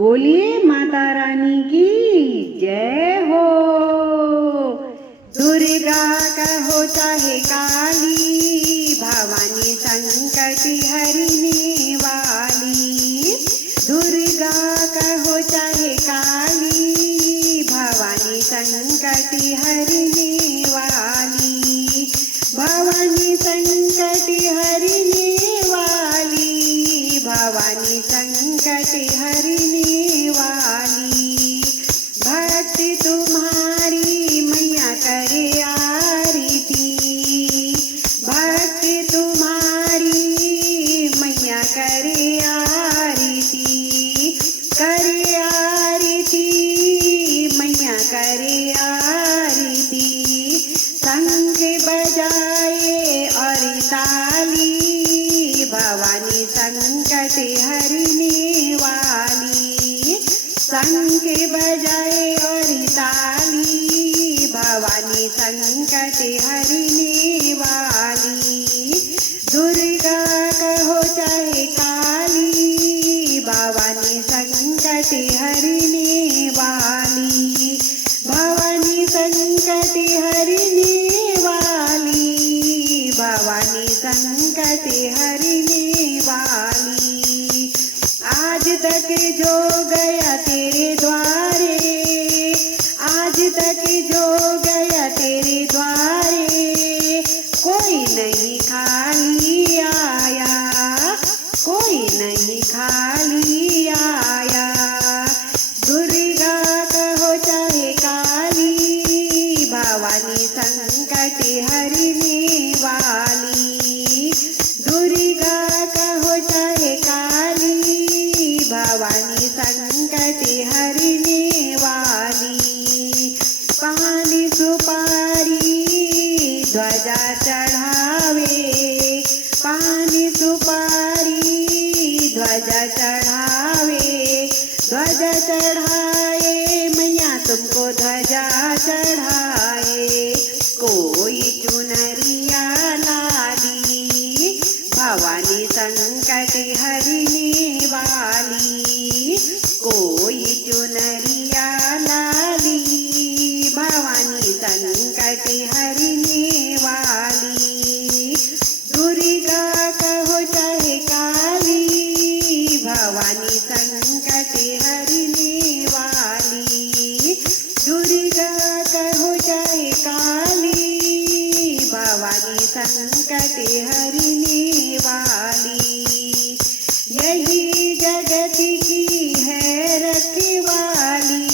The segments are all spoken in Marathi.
बोलिए माता रानी की जय हो। दुर्गा कहो चाहे काली, भवानी संकट हरने वाली। दुर्गा कहो चाहे काली, भवानी संकट हरने वाली। भवानी संकट हरने वाली, भवानी संकट हरने वाली। भक्त तुम्हारी मैया करे आरती, भक्त तुम्हारी मैया करे आरती। करे आरती मैया करे आरती। शंख बजाए और ताली, भवानी संकट हरने वाली। शंख बजाए और ताली, भवानी संकट हरने वाली। दुर्गा कहो चाहे काली, भवानी संकट हरने वाली। भवानी संकट हरने वाली, भवानी संकट हरने वाली। आज तक जो गया तेरे द्वारे, आज तक जो गया तेरे द्वारे, कोई नहीं खाली आया, कोई नहीं खाली आया। दुर्गा कहो चाहे काली, भवानी संकट हरने वाली। दुर्गा कहो चाहे काली, भवानी संकट हरने वाली। पान सुपारी ध्वजा चढ़ावे, पान सुपारी ध्वजा चढ़ावे। ध्वजा चढ़ाए मैया तुमको ध्वजा चढ़ाए। कोई चुनरिया लाली, भवानी संकट हरने वाली। कोई चुनरिया लाली, भवानी संकट हरने वाली। दुर्गा कहो चाहे काली, भवानी संकट हरने वाली। दुर्गा कहो चाहे काली, भवानी संकट हरने वाली। यही जगत की है रखवाली,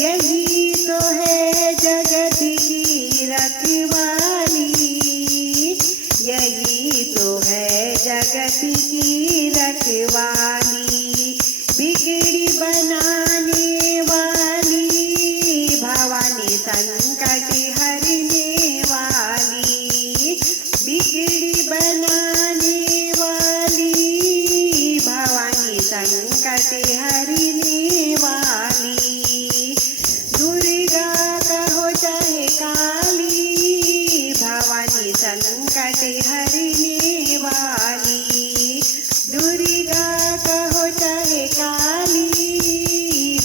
यही तो है जगत की रखवाली। यही तो है जगत की रखवाली। बिगड़ी बनाने वाली, भवानी संकट हरने वाली। बिगड़ी बनाने वाली, भवानी संकट हरने वाली। दुर्गा कहो चाहे काली, भवानी संकट हरने वाली। दुर्गा कहो चाहे काली,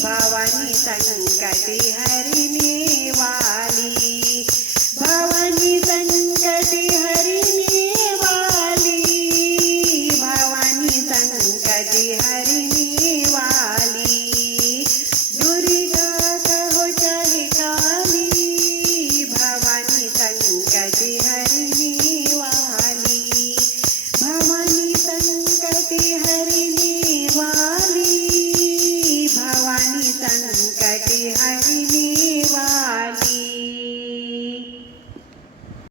भवानी संकट हरने वाली। भवानी संकट हरने वाली, भवानी संकट हरने वाली। दुर्गा कहो चाहे काली, भवानी संकट हरने वाली। भवानी संकट हरने वाली, भवानी संकट हरने